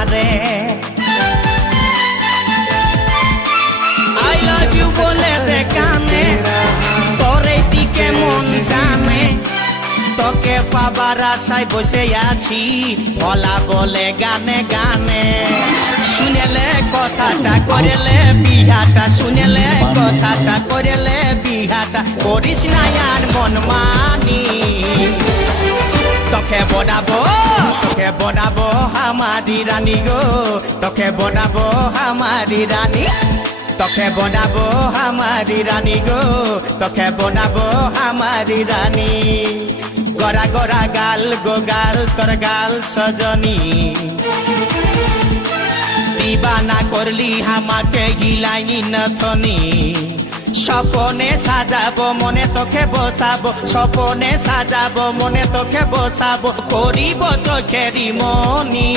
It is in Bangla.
আমারে আই লাভ ইউ বলে দে কানে তোরে দিকে মন টানে তোকে পাবার আশায় বসে আছি ভোলা বলে গানে গানে শুনেলে কথাটা করেলে বিহাটা শুনেলে কথাটা করেলে বিহাটা করিস না আর মন মানি তোকে বনাবো আমারি রানী গো তোকে বনাবো আমারি রানী তোকে বনাবো আমারি রানী গো তোকে বনাবো আমারি রানী গড়া গড়া গাল গো গাল তোর গাল সজনী দিবানা করলি আমাকে গিলাইনি নথনি স্বপনে সাজাবো মনে তোকে বসাবো স্বপনে সাজাবো মনে তোকে বসাবো করিব চোখেরি মনি